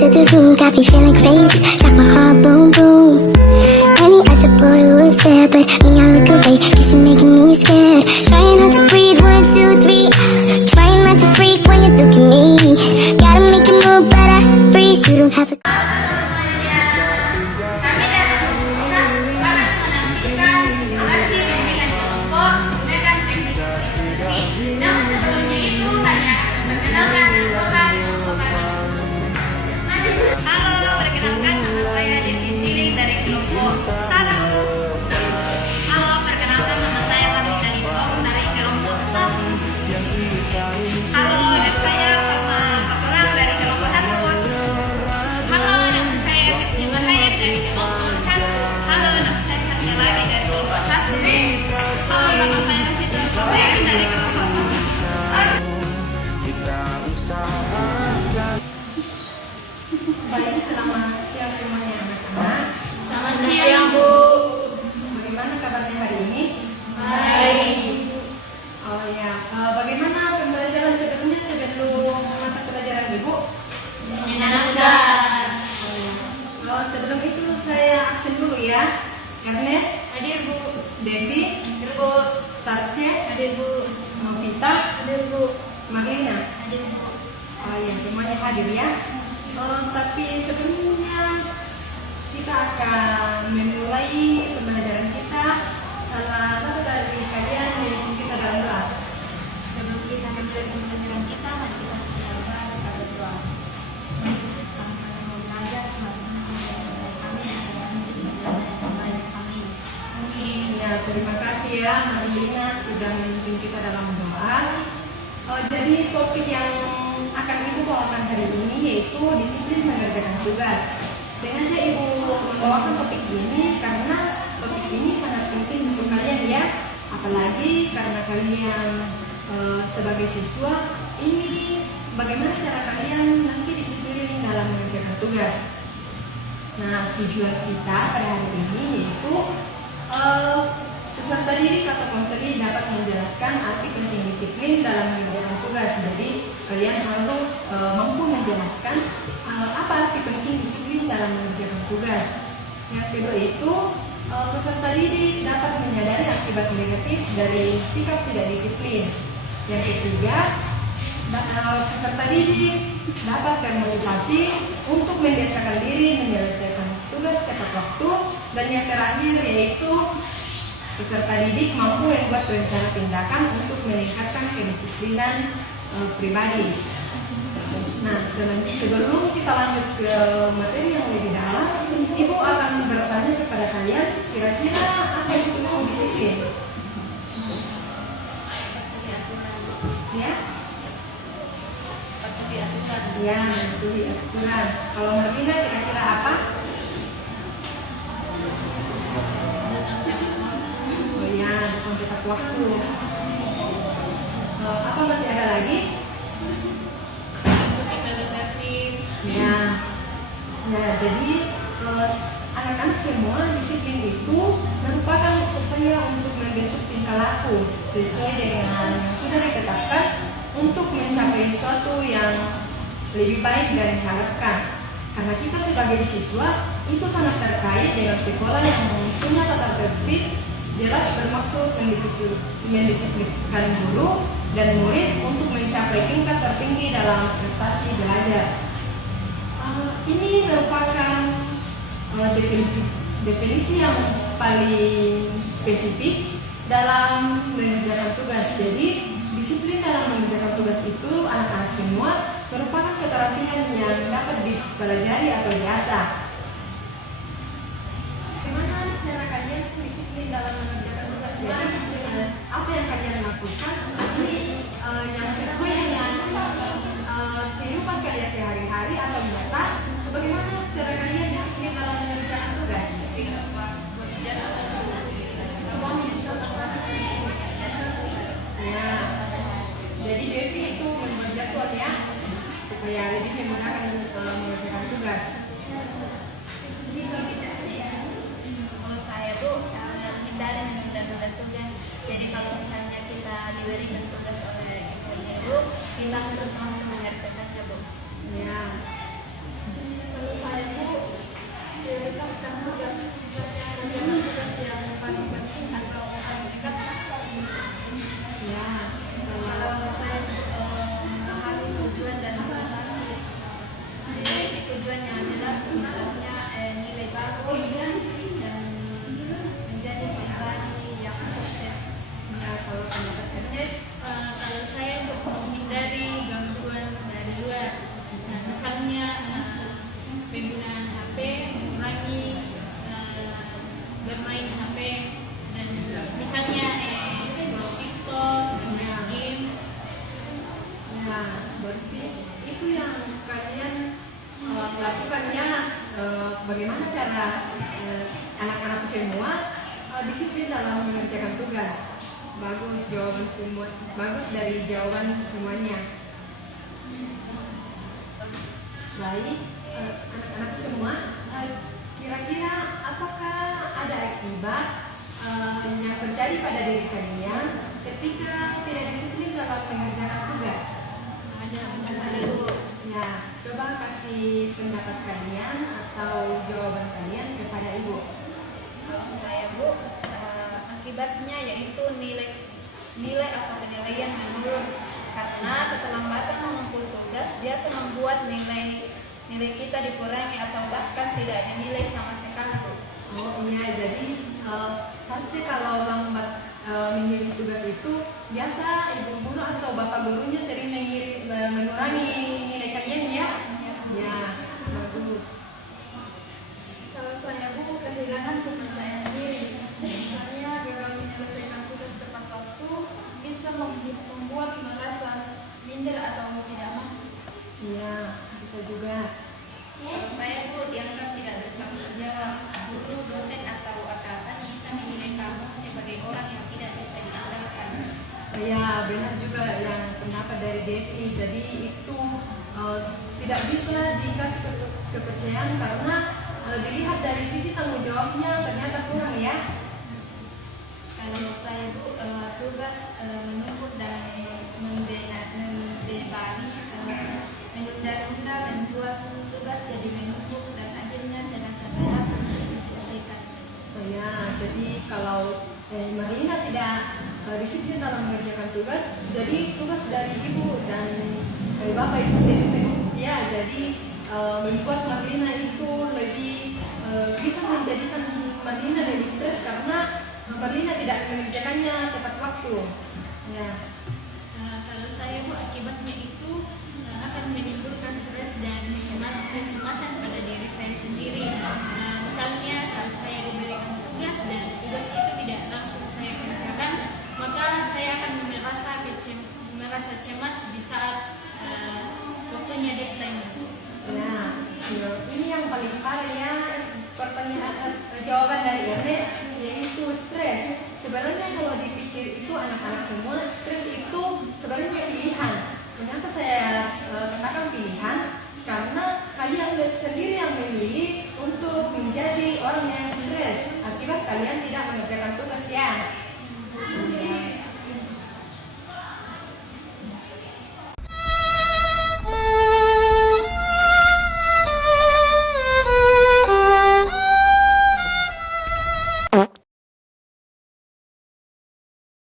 to the room, got me feeling crazy. Shot my heart, boom, boom. Any other boy would stare, but me, I look away, cause you're making me scared. Trying not to breathe, 1, 2, 3. Trying not to freak when you look at me. Gotta make it move, but I freeze. You don't have to. Baik, selamat siang semuanya anak-anak. Selamat siang, Bu. Bagaimana kabarnya hari ini? Baik. Oh ya, bagaimana pembelajaran sebelumnya sebelum mata pelajaran Ibu? Menyenangkan. Oh ya. Sebelum itu saya absen dulu ya. Ernest, Hadir, Bu. Devi, Hadir, Bu. Sarce, Hadir, Bu. Novita, Hadir, Bu. Marlina. Hadir, Bu. Oh ya, semuanya hadir ya. Tapi sebelumnya kita akan memulai pembelajaran kita. Salah satu dari kalian yang kita dalam doa. Sebelum kita memulai pembelajaran kita, mari kita berdoa kepada doa. Tuhan Yesus, kami mau belajar, Tuhan mengajar kami agar kami bisa belajar yang baik. Amin. Amin. Ya, terima kasih ya Marlina sudah memimpin kita dalam doa. Jadi topik yang akan Ibu bawakan hari ini yaitu disiplin mengerjakan tugas. Sengaja Ibu membawakan topik ini karena topik ini sangat penting untuk kalian ya. Apalagi karena kalian sebagai siswa ini bagaimana cara kalian nanti disiplin dalam mengerjakan tugas. Nah, tujuan kita pada hari ini yaitu peserta didik atau konseling dapat menjelaskan arti penting disiplin dalam mengerjakan tugas. Jadi kalian harus mampu menjelaskan apa arti penting disiplin dalam mengerjakan tugas. Yang kedua itu peserta didik dapat menyadari akibat negatif dari sikap tidak disiplin. Yang ketiga, peserta didik dapat termotivasi untuk membiasakan diri menyelesaikan tugas tepat waktu. Dan yang terakhir yaitu peserta didik mampu membuat rencana tindakan untuk meningkatkan kedisiplinan pribadi. Nah, sebelum kita lanjut ke materi yang lebih dalam, Ibu akan bertanya kepada kalian, kira-kira apa itu disiplin? Ya? Patuhi aturan. Ya, mematuhi aturan. Kalau Marlina kira-kira apa? Oh ya, datang tepat waktu. Apa masih ada lagi? Ya, jadi anak-anak semua disiplin itu merupakan upaya untuk membentuk tingkah laku sesuai dengan yang sudah ditetapkan untuk mencapai sesuatu yang lebih baik dari diharapkan. Karena kita sebagai siswa itu sangat terkait dengan sekolah yang punya tata tertib jelas bermaksud mendisiplinkan guru dan murid untuk mencapai tingkat tertinggi dalam prestasi belajar. Ini merupakan definisi yang paling spesifik dalam mengerjakan tugas. Jadi disiplin dalam mengerjakan tugas itu anak-anak semua merupakan keterampilan yang dapat dipelajari atau diasah. Bagaimana cara kalian disiplin dalam mengerjakan tugas? Jadi apa yang kalian lakukan ini yang sesuai dengan kehidupan kalian sehari-hari atau nyata. Bagaimana cara kalian disiplin dalam mengerjakan tugas? Ya, jadi Devi itu membuat jadwal ya supaya lebih memudahkan mengerjakan tugas. Kalau saya, Bu, hindari menunda-nunda tugas. Jadi kalau misalnya kita diberikan tugas oleh ibu, kita harus langsung mengerjakannya, Bu. Ya. misalnya penggunaan HP, mengurangi bermain HP, dan misalnya scroll TikTok, bermain game. Nah, berarti itu yang kalian lakukan ya. Bagaimana cara anak-anak semua disiplin dalam mengerjakan tugas? Bagus jawaban semua, bagus dari jawaban semuanya. Baik, anak-anak semua, kira-kira apakah ada akibat yang terjadi pada diri kalian ketika tidak disiplin dalam mengerjakan tugas? Ada Bu. Ya, coba kasih pendapat kalian atau jawaban kalian kepada Ibu. Kalau saya Bu, akibatnya yaitu nilai atau penilaian menurun, karena keterlambatan mengumpul tugas biasa membuat nilai kita dikurangi atau bahkan tidak dinilai sama sekali Bu. Oh iya, jadi seharusnya kalau lambat mengirim tugas itu biasa ibu guru atau bapak gurunya sering mengurangi nilai kalian ya? Ya, bagus. Kalau saya Bu, kehilangan kepercayaan diri. Misalnya gagal menyelesaikan tugas tepat waktu bisa membuat merasa minder atau tidak mampu. Iya, bisa juga. Kalau saya Bu, dianggap tidak bertanggung jawab. Guru, dosen atau atasan bisa menilai kamu sebagai orang yang tidak bisa diandalkan. Ya, benar juga yang pendapat dari Devi. Jadi itu tidak bisa dikasih kepercayaan karena dilihat dari sisi tanggung jawabnya ternyata kurang ya. Kalau saya Bu, tugas menumpuk dan membebani, menunda-nunda membuat tugas jadi menumpuk dan akhirnya terasa berat untuk diselesaikan. Ya, jadi kalau Marina tidak disiplin dalam mengerjakan tugas, jadi tugas dari ibu dan dari bapak itu sendiri menumpuk ya. Jadi membuat Marina itu lebih bisa menjadikan Marina lebih stres karena Marina tidak mengerjakannya tepat waktu. Ya. Kalau saya Bu, akibatnya itu akan menimbulkan stres dan kecemasan pada diri saya sendiri. Misalnya saat saya diberikan tugas dan tugas itu tidak langsung saya kerjakan, maka saya akan merasa cemas di saat waktunya deadline. Nah, ini yang paling parah ya, pertanyaan jawaban dari Ernest yaitu stres. Sebenarnya kalau dipikir itu anak-anak semua stres itu sebenarnya